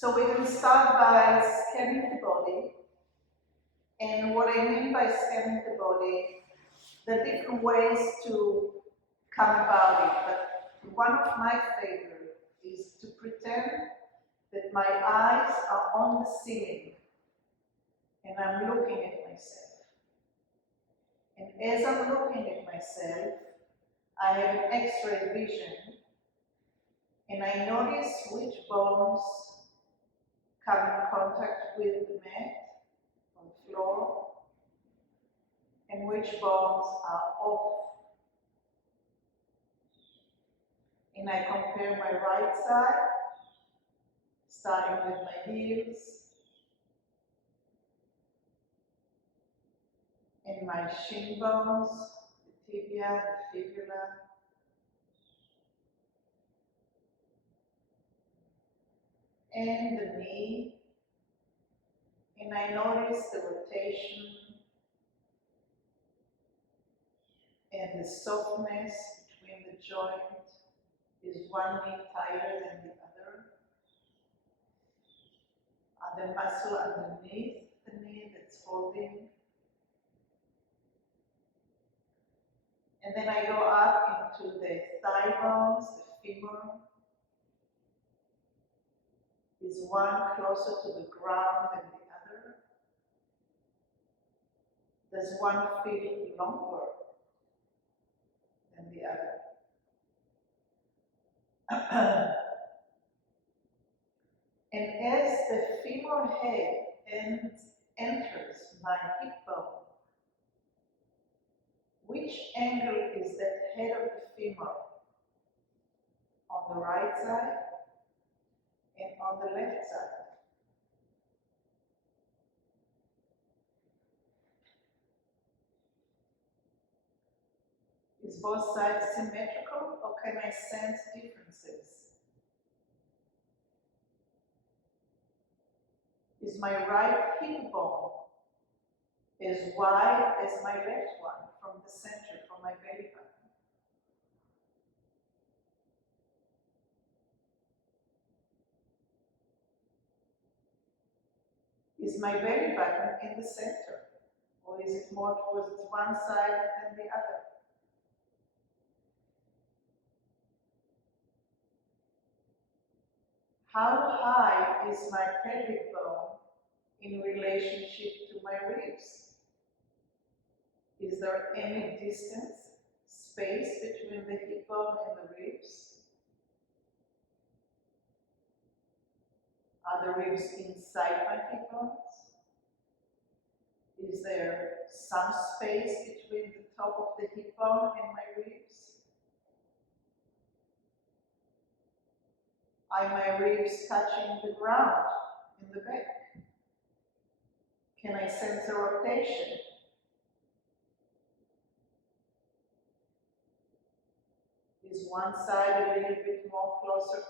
So we can start by scanning the body. And what I mean by scanning the body, there are different ways to come about it, but one of my favorite is to pretend that my eyes are on the ceiling and I'm looking at myself. And as I'm looking at myself, I have an X-ray vision and I notice which bones come in contact with the mat on the floor and which bones are off. And I compare my right side, starting with my heels, and my shin bones, the tibia, the fibula, and the knee, and I notice the rotation and the softness between the joint. Is one knee tighter than the other? Are there muscle underneath the knee that's holding? And then I go up into the thigh bones, the femur. Is one closer to the ground than the other? Does one feel longer than the other? And as the femur head enters my hip bone, which angle is that head of the femur? On the right side and on the left side? Is both sides symmetrical or can I sense differences? Is my right hip bone as wide as my left one from the center, from my belly button? Is my belly button in the center, or is it more towards one side than the other? How high is my pelvic bone in relationship to my ribs? Is there any distance, space between the hip bone and the ribs? Are the ribs inside my hip bones? Is there some space between the top of the hip bone and my ribs? Are my ribs touching the ground in the back? Can I sense a rotation? Is one side a little bit more closer?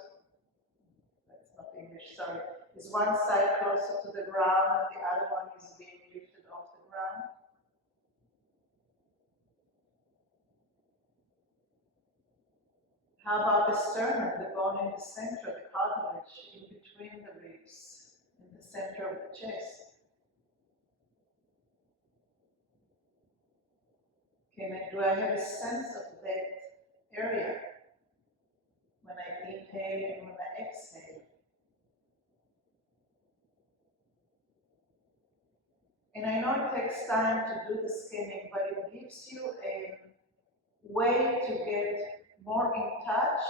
That's not English, sorry. Is one side closer to the ground and the other one is being lifted off the ground? How about the sternum, the bone in the center, the cartilage in between the ribs, in the center of the chest? Do I have a sense of that area when I inhale and when I exhale? And I know it takes time to do the scanning, but it gives you a way to get more in touch.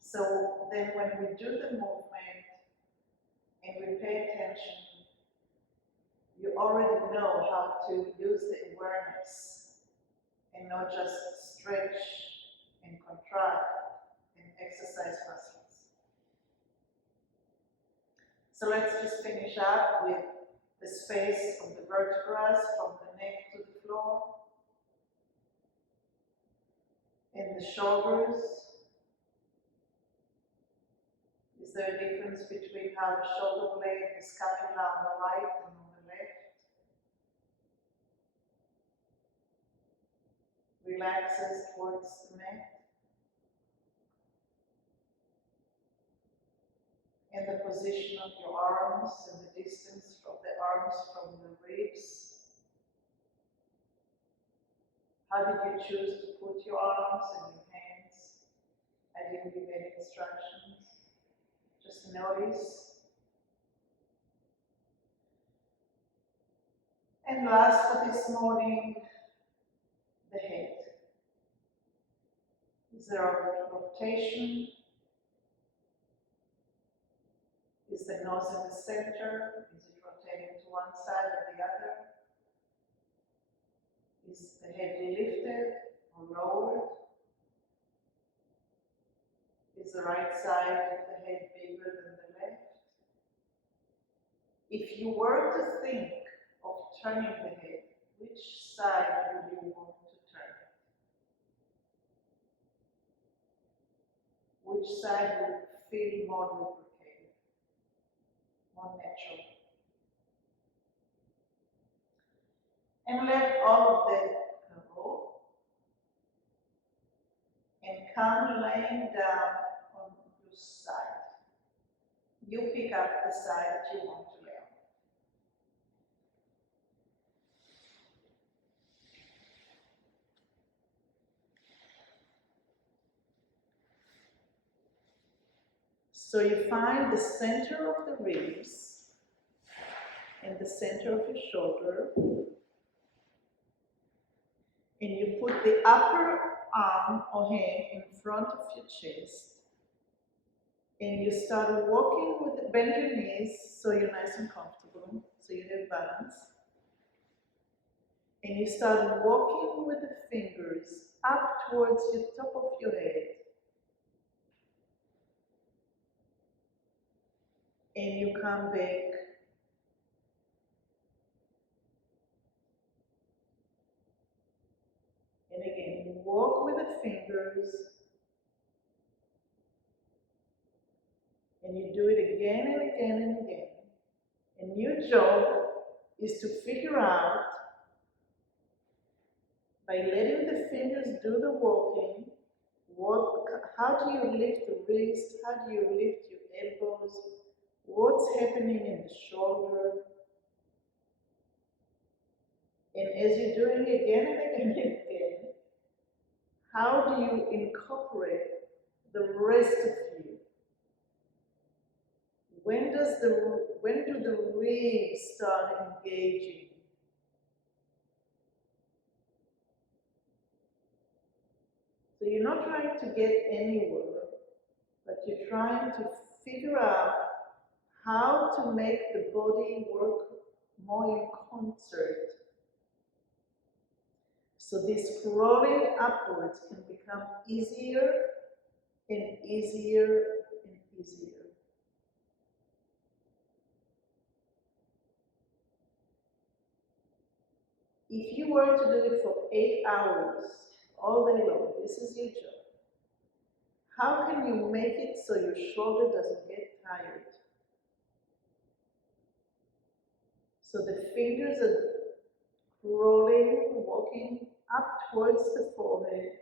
So then when we do the movement and we pay attention, you already know how to use the awareness and not just stretch and contract and exercise muscles. So let's just finish up with the space of the vertebrae from the neck to the floor, and the shoulders. Is there a difference between how the shoulder blade is coming down the right and on the left? Relaxes towards the neck. and the position of your arms and the distance of the arms from the ribs. How did you choose to put your arms and your hands? I didn't give any instructions. Just notice. And last for this morning, the head. Is there a rotation? Is the nose in the center? Is it rotating to one side or the other? Is the head lifted or lowered? Is the right side of the head bigger than the left? If you were to think of turning the head, which side would you want to turn? Which side would feel more lubricated, more natural? And let all of that go. And come laying down on your side. You pick up the side that you want to lay on. So you find the center of the ribs and the center of your shoulder, and you put the upper arm or hand in front of your chest, and you start walking with bend your knees so you're nice and comfortable, so you have balance. And you start walking with the fingers up towards the top of your head. And you come back. And again, you walk with the fingers. And you do it again and again and again. And your job is to figure out, by letting the fingers do the walking, how do you lift the wrist, how do you lift your elbows, what's happening in the shoulder. And as you're doing it again and again and again, how do you incorporate the rest of you? When do the ribs start engaging? So you're not trying to get anywhere, but you're trying to figure out how to make the body work more in concert. So this crawling upwards can become easier and easier and easier. If you were to do it for 8 hours, all day long, this is your job. How can you make it so your shoulder doesn't get tired? So the fingers are crawling, walking up towards the forehead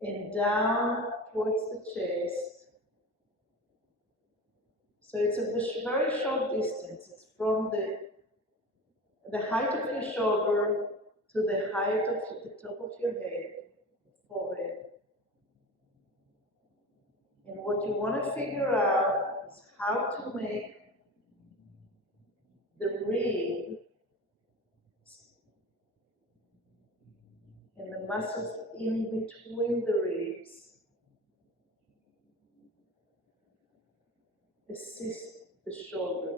and down towards the chest. So it's a very short distance. It's from the height of your shoulder to the height of the top of your head, the forehead. And what you want to figure out is how to make the rib and the muscles in between the ribs assist the shoulder,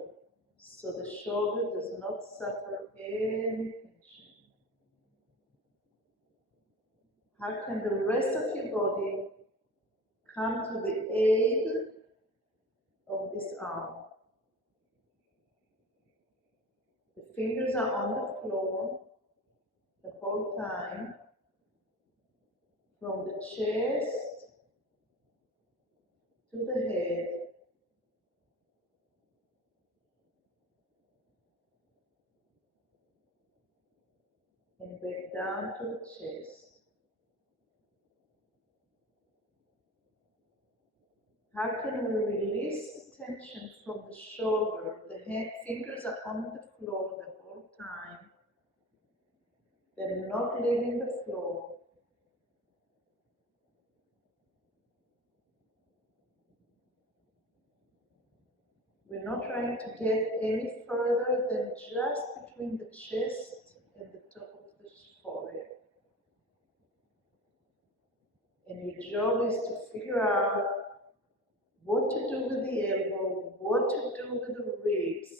so the shoulder does not suffer any tension. How can the rest of your body come to the aid of this arm? The fingers are on the floor the whole time, from the chest to the head, and back down to the chest. How can we release the tension from the shoulder? The fingers are on the floor the whole time. They're not leaving the floor. We're not trying to get any further than just between the chest and the top of the forehead. And your job is to figure out what to do with the elbow, what to do with the ribs.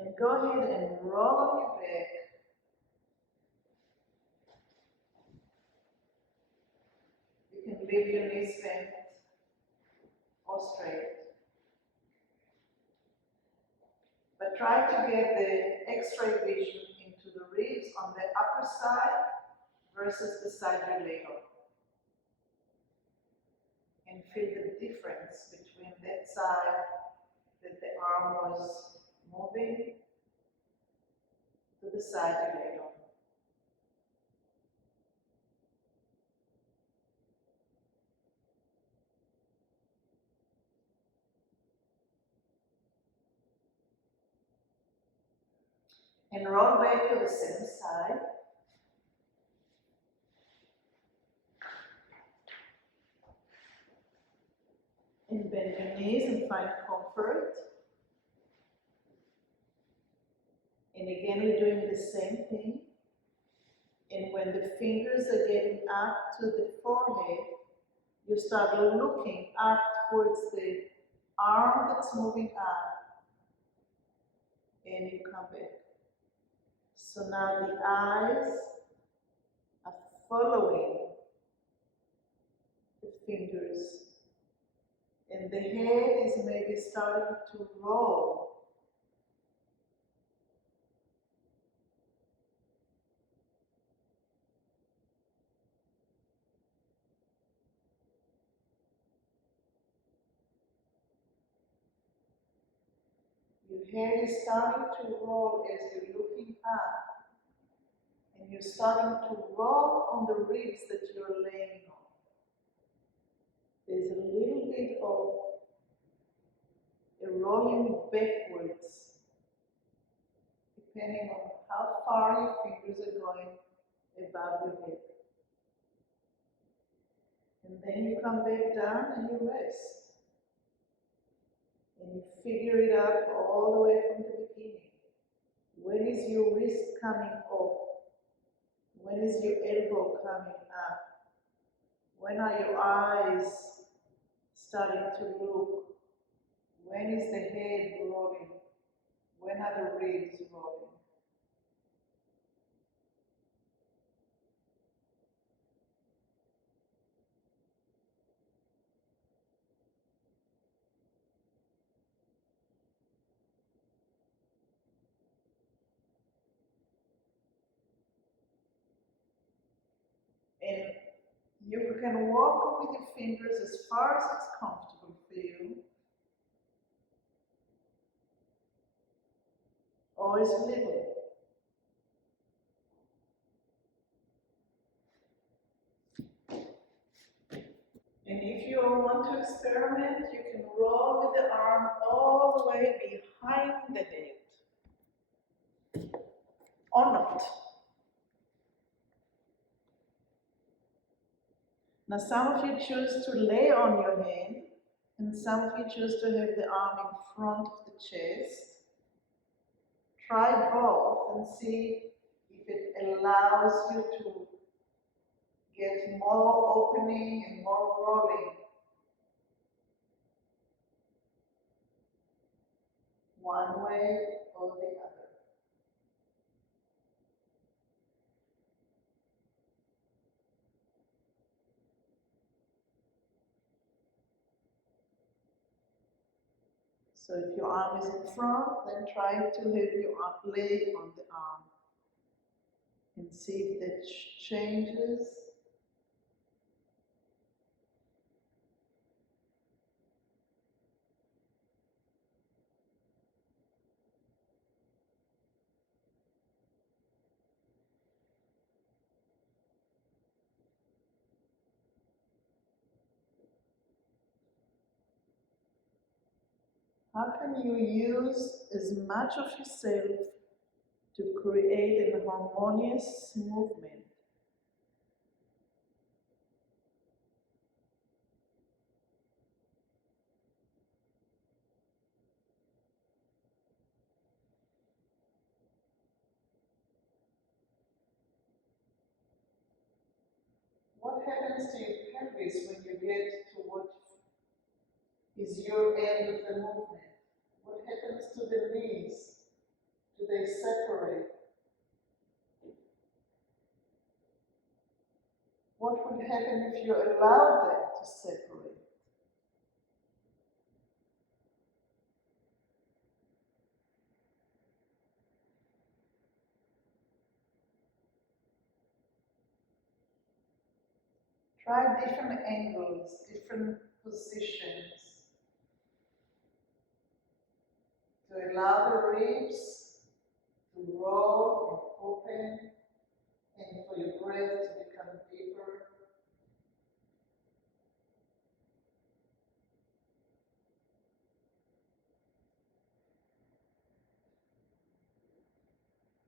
And go ahead and roll on your back. You can leave your knees bent or straight. But try to get the X-ray vision into the ribs on the upper side versus the side you lay on. And feel the difference between that side that the arm was moving to the side you lay on. And roll back to the same side. And bend your knees and find comfort. And again, we're doing the same thing. And when the fingers are getting up to the forehead, you start looking up towards the arm that's moving up. And you come back. So now the eyes are following the fingers. And the head is maybe starting to roll. Your head is starting to roll as you're looking up. And you're starting to roll on the ribs that you're laying on. There's a little bit of a rolling backwards, depending on how far your fingers are going above your head. And then you come back down and you rest. And you figure it out all the way from the beginning. When is your wrist coming off? When is your elbow coming up? When are your eyes starting to look? When is the head rolling? When are the ribs rolling? And you can walk with your fingers as far as it's comfortable for you, or as little. And if you want to experiment, you can roll with the arm all the way behind the head, or not. Now some of you choose to lay on your hand, and some of you choose to have the arm in front of the chest. Try both and see if it allows you to get more opening and more rolling. One way or the other. So if your arm is in front, then try to have your leg on the arm and see if that changes. How can you use as much of yourself to create a harmonious movement? What happens to your pelvis when you get to what is your end of the movement? What happens to the knees? Do they separate? What would happen if you allowed them to separate? Try different angles, different positions to allow the ribs to roll and open and for your breath to become deeper.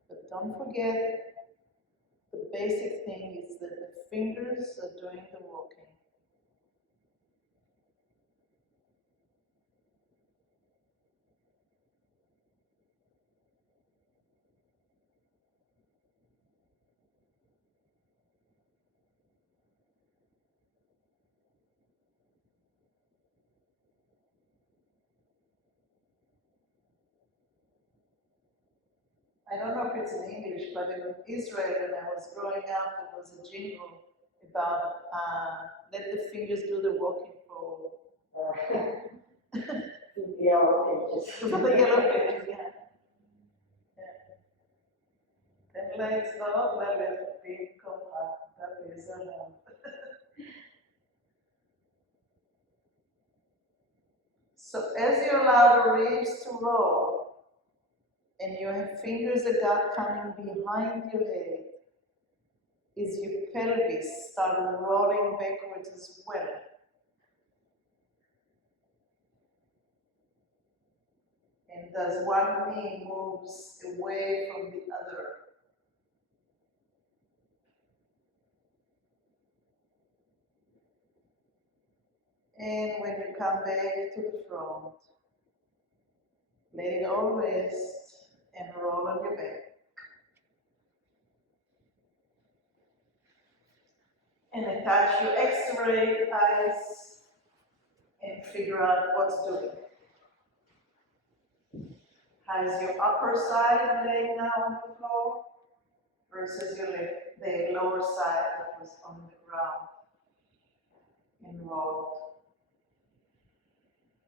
But don't forget, the basic thing is that the fingers are doing the walking. I don't know if it's in English, but in Israel, when I was growing up, there was a jingle about let the fingers do the walking for the yellow pages. for the yellow pages, yeah. And let's go, let be compact, that is a So as you allow the ribs to roll, and your fingers are coming behind your head, is your pelvis start rolling backwards as well. And as one knee moves away from the other. And when you come back to the front, let it all rest and roll on your back. And attach your X-ray eyes and figure out what's doing. How is your upper side laying now on the floor versus your the lower side that was on the ground and rolled?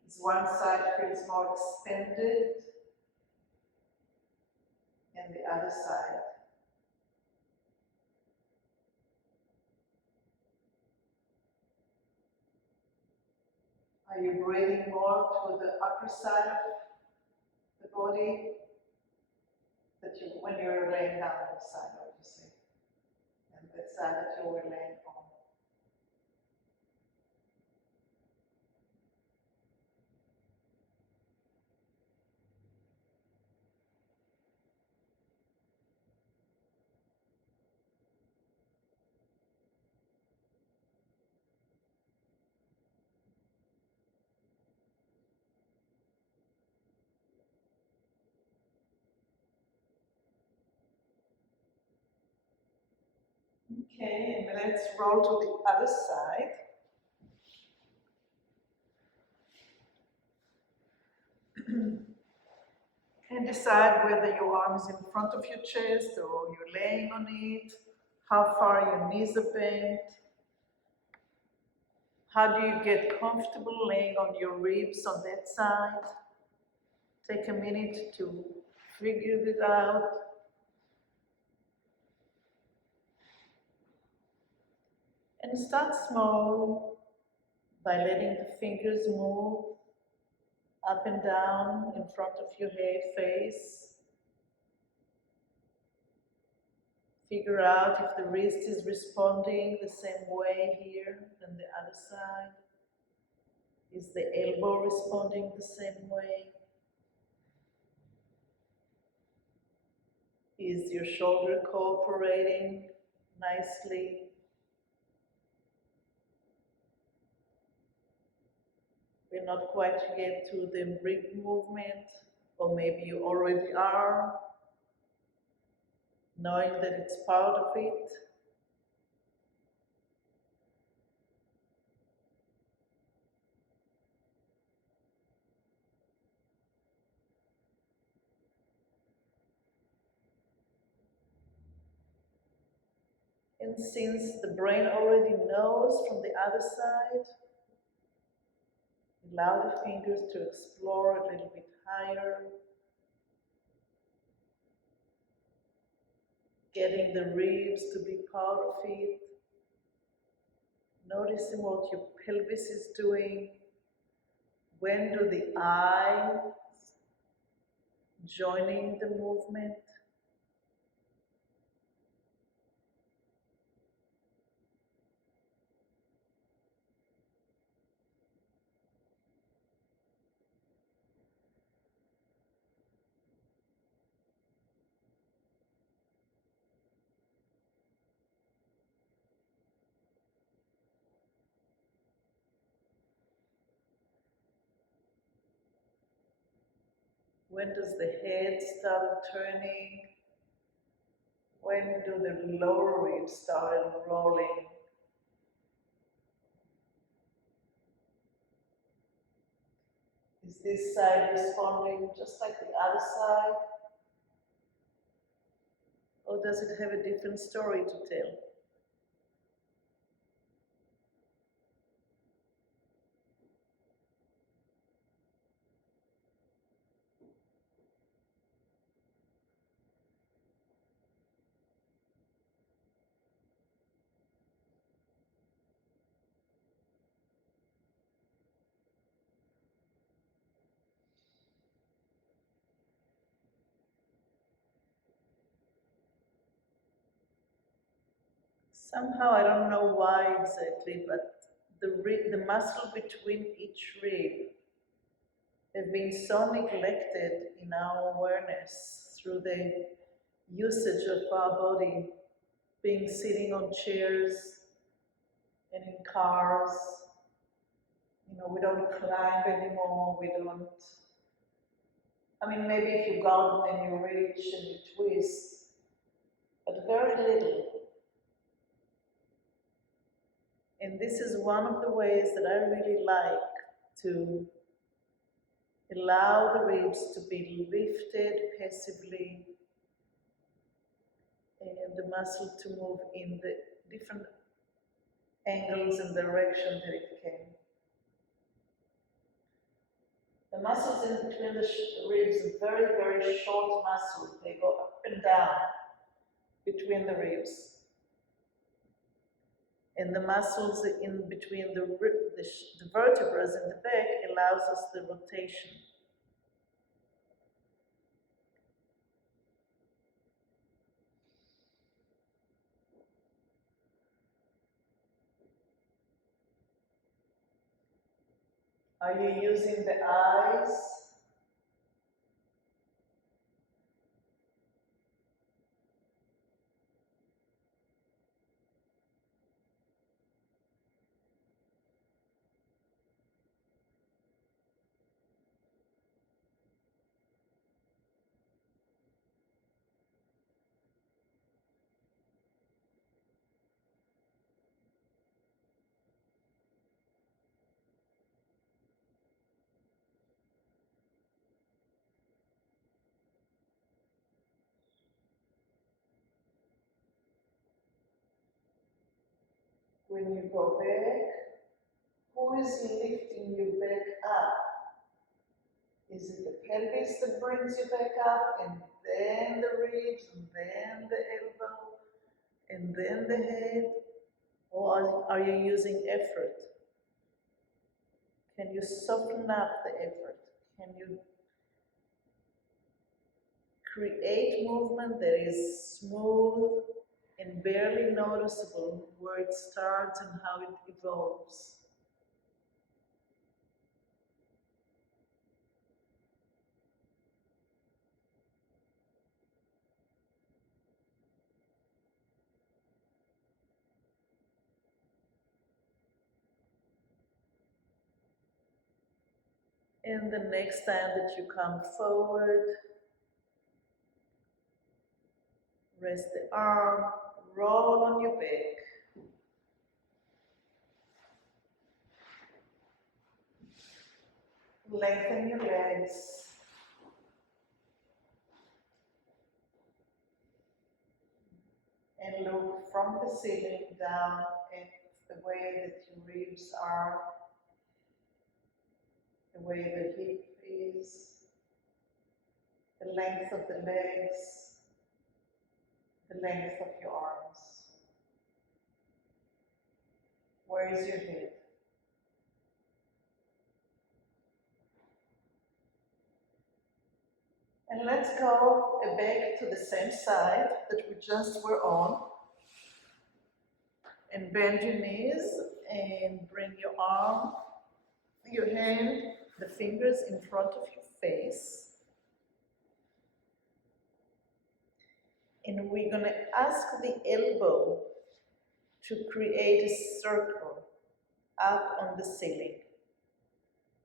Is one side feels more extended and the other side? Are you breathing more to the upper side of the body that you, when you're laying down on the side, obviously, and the side that you were laying on? Okay, and let's roll to the other side. And decide whether your arm is in front of your chest or you're laying on it, how far your knees are bent. How do you get comfortable laying on your ribs on that side? Take a minute to figure it out. And start small by letting the fingers move up and down in front of your face. Figure out if the wrist is responding the same way here than the other side. Is the elbow responding the same way? Is your shoulder cooperating nicely? We're not quite yet to the rib movement, or maybe you already are, knowing that it's part of it. And since the brain already knows from the other side, allow the fingers to explore a little bit higher, getting the ribs to be part of it, noticing what your pelvis is doing. When do the eyes joining the movement? When does the head start turning? When do the lower ribs start rolling? Is this side responding just like the other side? Or does it have a different story to tell? Somehow, I don't know why exactly, but the muscle between each rib have been so neglected in our awareness through the usage of our body, being sitting on chairs and in cars. We don't climb anymore, we don't, maybe if you garden and you reach and you twist, but very little. And this is one of the ways that I really like to allow the ribs to be lifted passively and the muscle to move in the different angles and direction that it can. The muscles in between the ribs are very, very short muscles. They go up and down between the ribs. And the muscles in between the vertebrae in the back allows us the rotation. Are you using the eyes? When you go back, who is lifting you back up? Is it the pelvis that brings you back up, and then the ribs, and then the elbow, and then the head? Or are you using effort? Can you soften up the effort? Can you create movement that is smooth and barely noticeable where it starts and how it evolves? And the next time that you come forward, rest the arm, roll on your back. Lengthen your legs. And look from the ceiling down at the way that your ribs are, the way the hip is, the length of the legs, the length of your arms. Where is your head? And let's go back to the same side that we just were on. And bend your knees and bring your arm, your hand, the fingers in front of your face. And we're going to ask the elbow to create a circle up on the ceiling.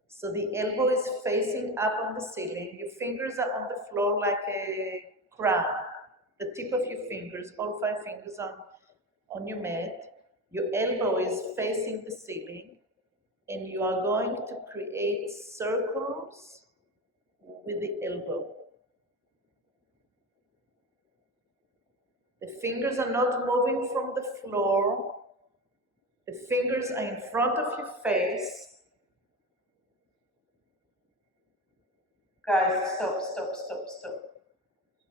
So the elbow is facing up on the ceiling. Your fingers are on the floor like a crown. The tip of your fingers, all 5 fingers on your mat. Your elbow is facing the ceiling, and you are going to create circles with the elbow. The fingers are not moving from the floor. The fingers are in front of your face. Guys, stop, stop, stop, stop.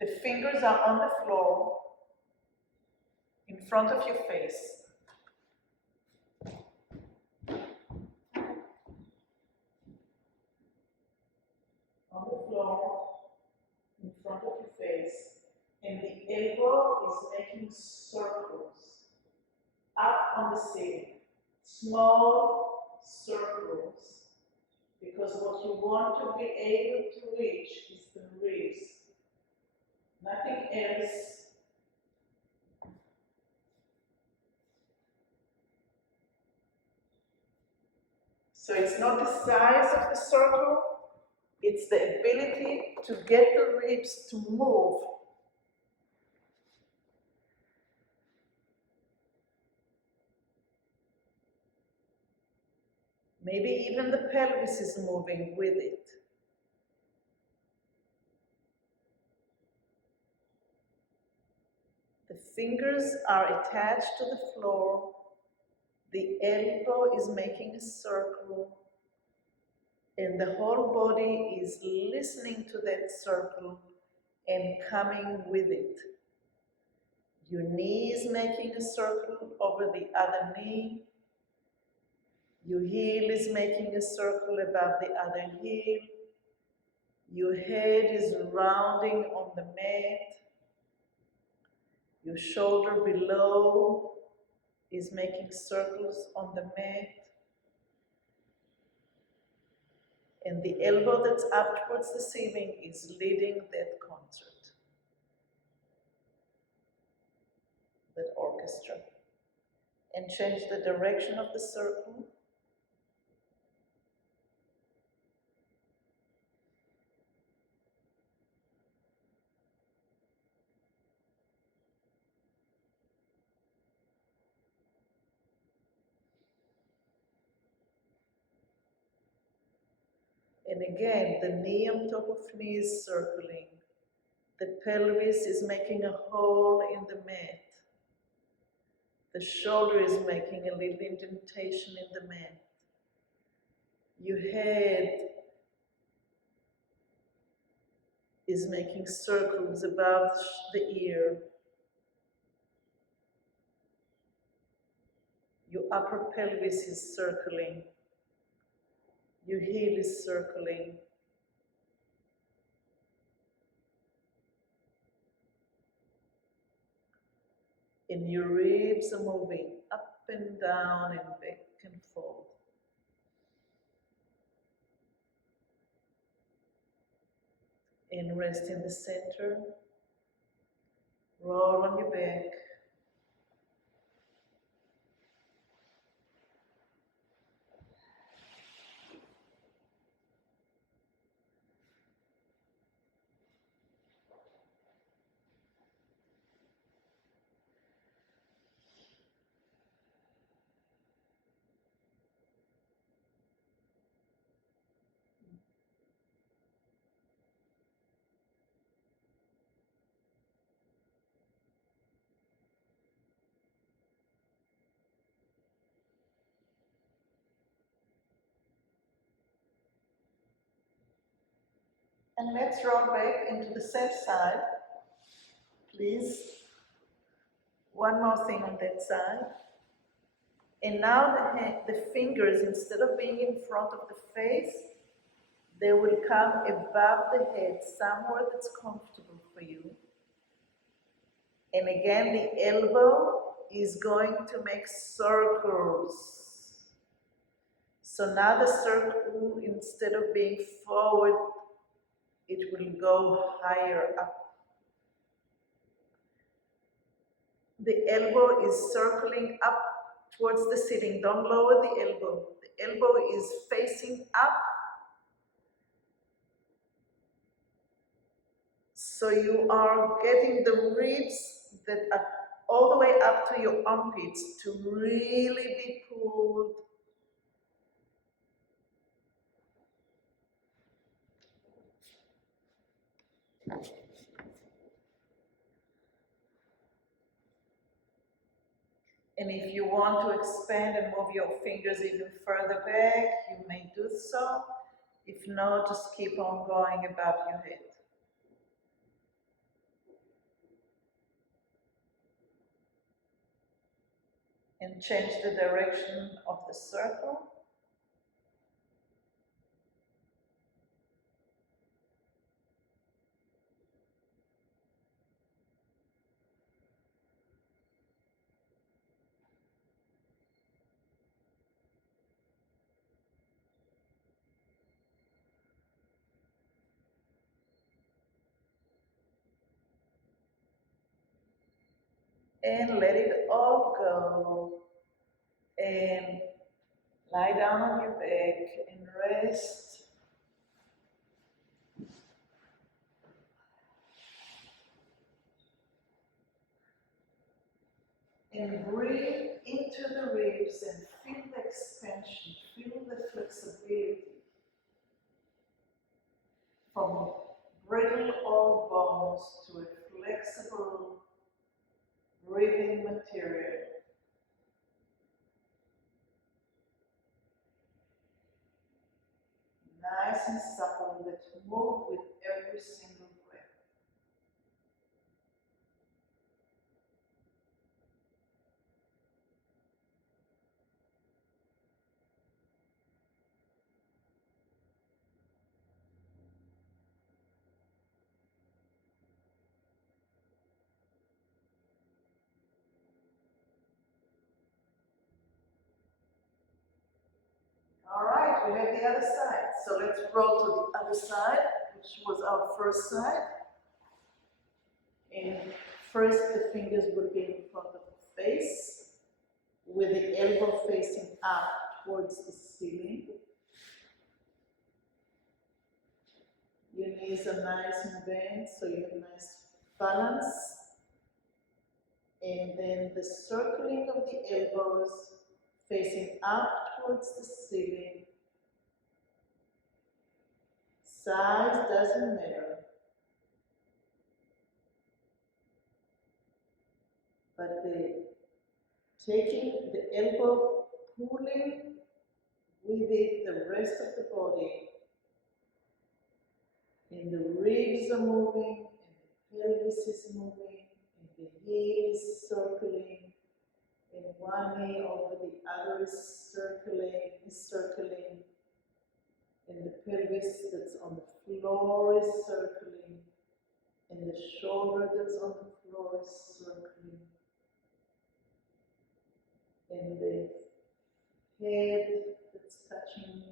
The fingers are on the floor in front of your face. On the floor in front of your face. And the elbow is making circles up on the ceiling. Small circles. Because what you want to be able to reach is the ribs. Nothing else. So it's not the size of the circle, it's the ability to get the ribs to move. Maybe even the pelvis is moving with it. The fingers are attached to the floor. The elbow is making a circle. And the whole body is listening to that circle and coming with it. Your knee is making a circle over the other knee. Your heel is making a circle above the other heel. Your head is rounding on the mat. Your shoulder below is making circles on the mat. And the elbow that's up towards the ceiling is leading that concert, that orchestra. And change the direction of the circle. And again, the knee on top of knee is circling. The pelvis is making a hole in the mat. The shoulder is making a little indentation in the mat. Your head is making circles above the ear. Your upper pelvis is circling. Your heel is circling. And your ribs are moving up and down and back and forth. And rest in the center. Roll on your back. And let's roll back into the same side, please. One more thing on that side. And now the fingers, instead of being in front of the face, they will come above the head, somewhere that's comfortable for you. And again, the elbow is going to make circles. So now the circle, instead of being forward, it will go higher up. The elbow is circling up towards the ceiling. Don't lower the elbow. The elbow is facing up. So you are getting the ribs that are all the way up to your armpits to really be pulled. And if you want to expand and move your fingers even further back, you may do so. If not, just keep on going above your head. And change the direction of the circle. And let it all go. And lie down on your back and rest. And breathe into the ribs and feel the expansion, feel the flexibility from brittle old bones to a flexible breathing material. Nice and supple, that move with every single breath. All right, we have the other side. So let's roll to the other side, which was our first side. And first, the fingers will be in front of the face, with the elbow facing up towards the ceiling. Your knees are nice and bent, so you have nice balance. And then the circling of the elbows facing up towards the ceiling. Size doesn't matter. But taking the elbow, pulling with it the rest of the body, and the ribs are moving, and the pelvis is moving, and the heel is circling, and one knee over the other is circling, and the pelvis that's on the floor is circling, and the shoulder that's on the floor is circling, and the head that's touching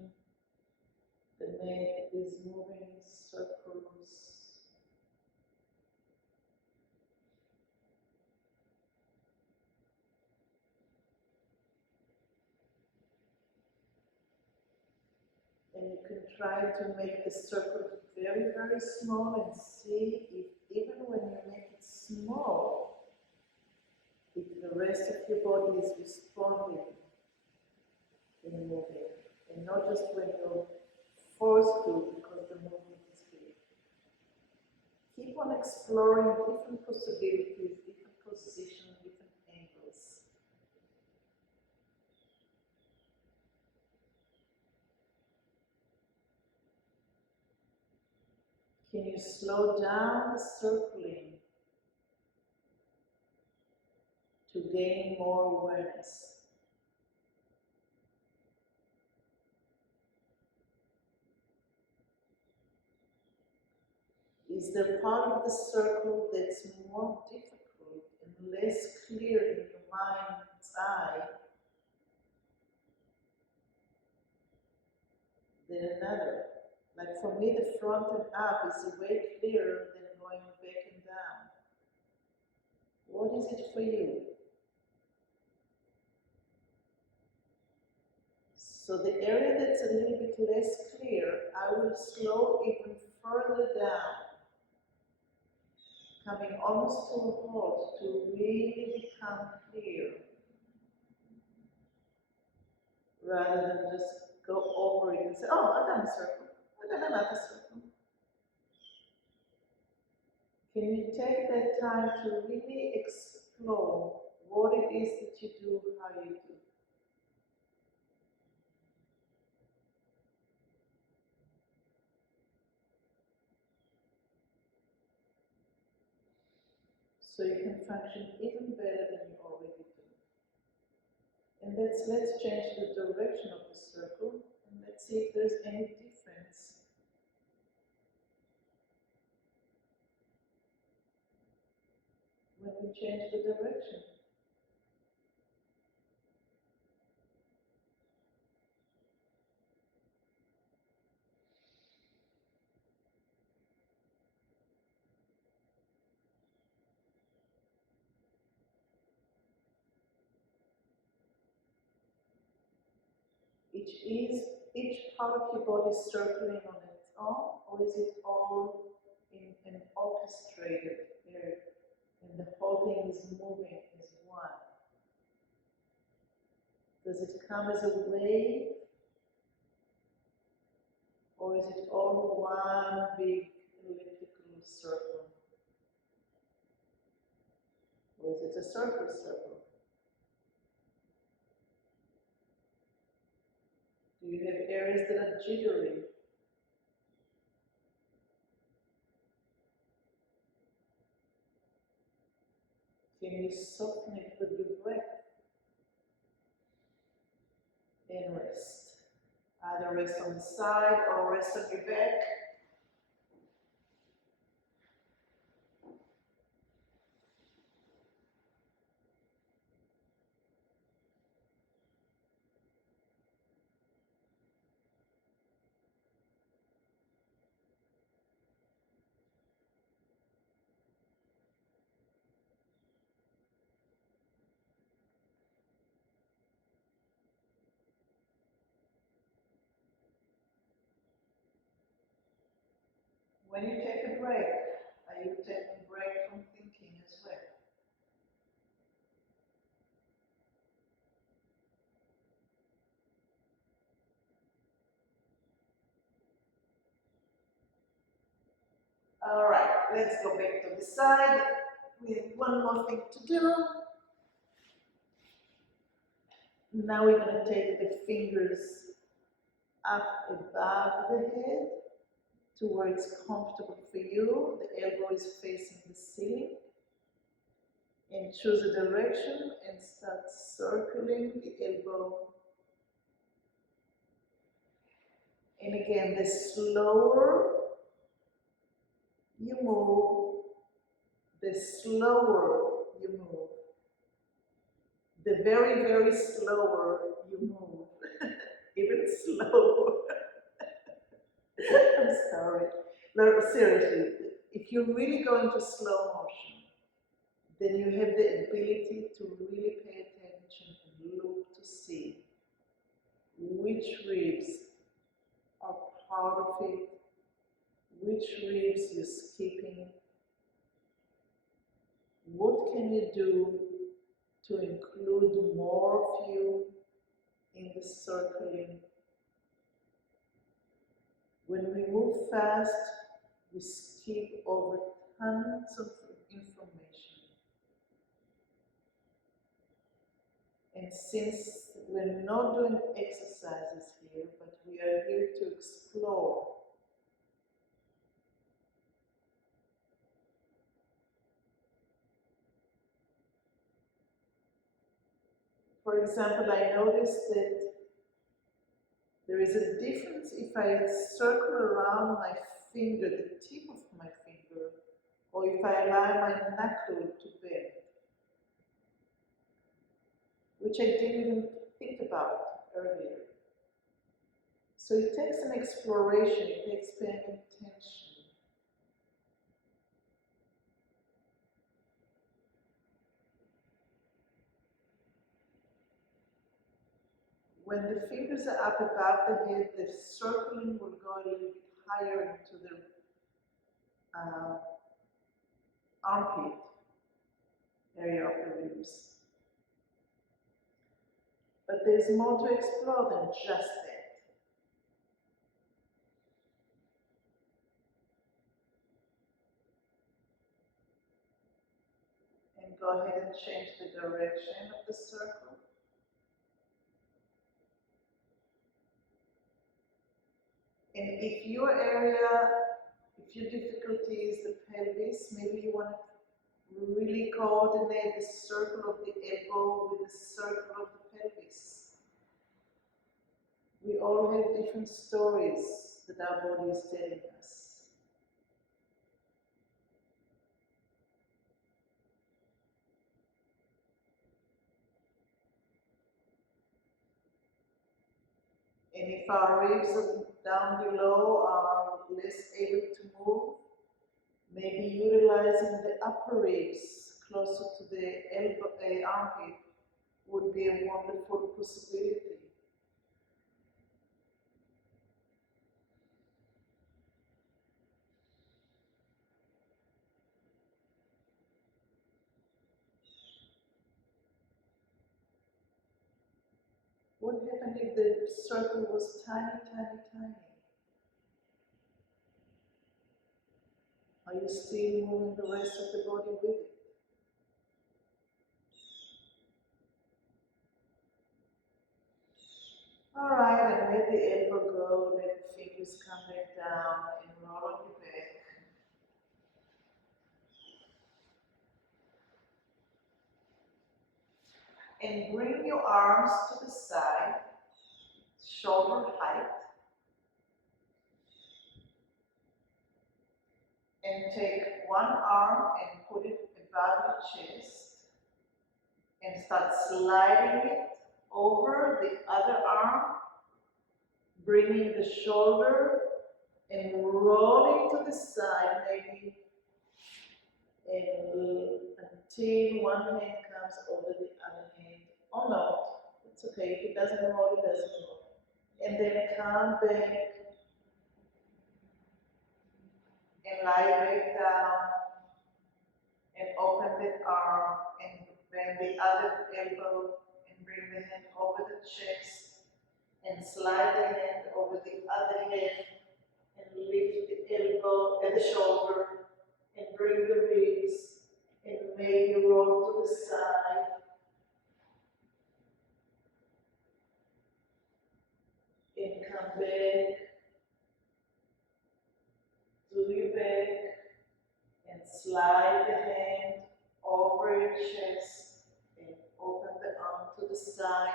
the neck is moving in circles. And you can try to make the circle very, very small and see if even when you make it small, if the rest of your body is responding in moving, and not just when you're forced to because the movement is big. Keep on exploring different possibilities, different positions, different angles. Can you slow down the circling to gain more awareness? Is there part of the circle that's more difficult and less clear in your mind's eye than another? Like for me, the front and up is way clearer than going back and down. What is it for you? So the area that's a little bit less clear, I will slow even further down, coming almost to a halt to really become clear, rather than just go over it and say, oh, I've done a circle, I've done another circle. Can you take that time to really explore what it is that you do, how you do? So you can function even better than you already do. And let's change the direction of the circle, and let's see if there's any difference. When we change the direction. Each part of your body circling on its own, or is it all in an orchestrated area, and the whole thing is moving as one? Does it come as a wave, or is it all one big elliptical circle? Or is it a circle? Do you have areas that are jittery? Can you soften it with your breath? And rest. Either rest on the side or rest on your back. When you take a break, are you taking a break from thinking as well? All right, let's go back to the side. We have one more thing to do. Now we're going to take the fingers up above the head to where it's comfortable for you. The elbow is facing the ceiling. And choose a direction and start circling the elbow. And again, the slower you move, the slower you move. The very, very slower you move. Even slower. I'm sorry. No, seriously, if you really go into slow motion, then you have the ability to really pay attention and look to see which ribs are part of it, which ribs you're skipping, what can you do to include more of you in the circling. When we move fast, we skip over tons of information. And since we're not doing exercises here, but we are here to explore, for example, I noticed that there is a difference if I circle around my finger, the tip of my finger, or if I allow my knuckle to bend, which I didn't even think about earlier. So it takes an exploration, it takes paying attention. When the fingers are up above the head, the circling will go a little bit higher into the armpit area of the ribs. But there's more to explore than just that. And go ahead and change the direction of the circle. And if your area, if your difficulty is the pelvis, maybe you want to really coordinate the circle of the elbow with the circle of the pelvis. We all have different stories that our body is telling us. And if our ribs down below are less able to move, maybe utilizing the upper ribs closer to the elbow, armpit would be a wonderful possibility. What happened if the circle was tiny, tiny, tiny? Are you still moving the rest of the body with it? Alright, and let the elbow go, let the fingers come back down and roll on your back. And bring your arms to the side, shoulder height. And take one arm and put it above the chest and start sliding it over the other arm, bringing the shoulder and rolling to the side maybe until one hand comes over the other hand. Or not, it's okay, if it doesn't roll, it doesn't roll. And then come back and lie back down and open that arm and bend the other elbow and bring the hand over the chest and slide the hand over the other hand and lift the elbow and the shoulder and bring the ribs and maybe roll to the side. And come back slide the hand over your chest and open the arm to the side.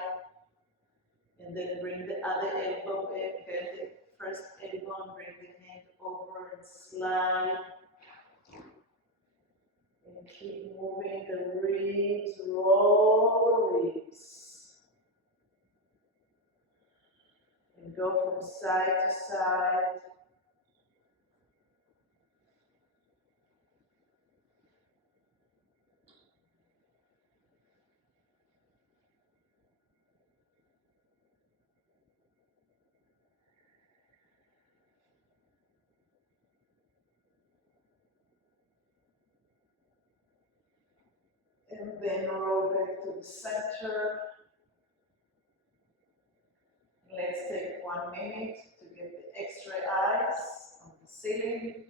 And then bring the other elbow back, bend the first elbow and bring the hand over and slide. And keep moving the ribs, roll the ribs. And go from side to side. And then roll back to the center. Let's take 1 minute to get the extra eyes on the ceiling,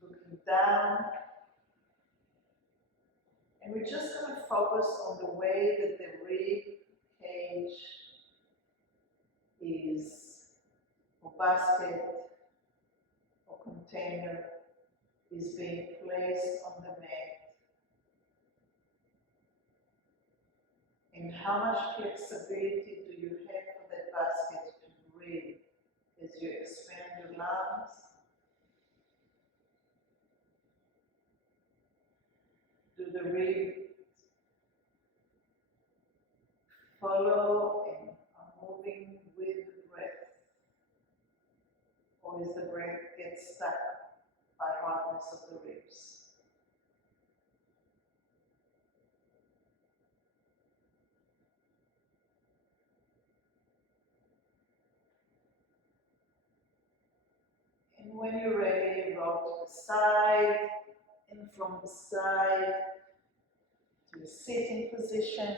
looking down. And we're just going to focus on the way that the rib cage is, or basket, or container is being placed on the mat. And how much flexibility do you have for that basket to breathe as you expand your lungs? Do the ribs follow and are moving with the breath? Or is the breath get stuck by hardness of the ribs? And when you're ready, roll to the side, and from the side to a sitting position.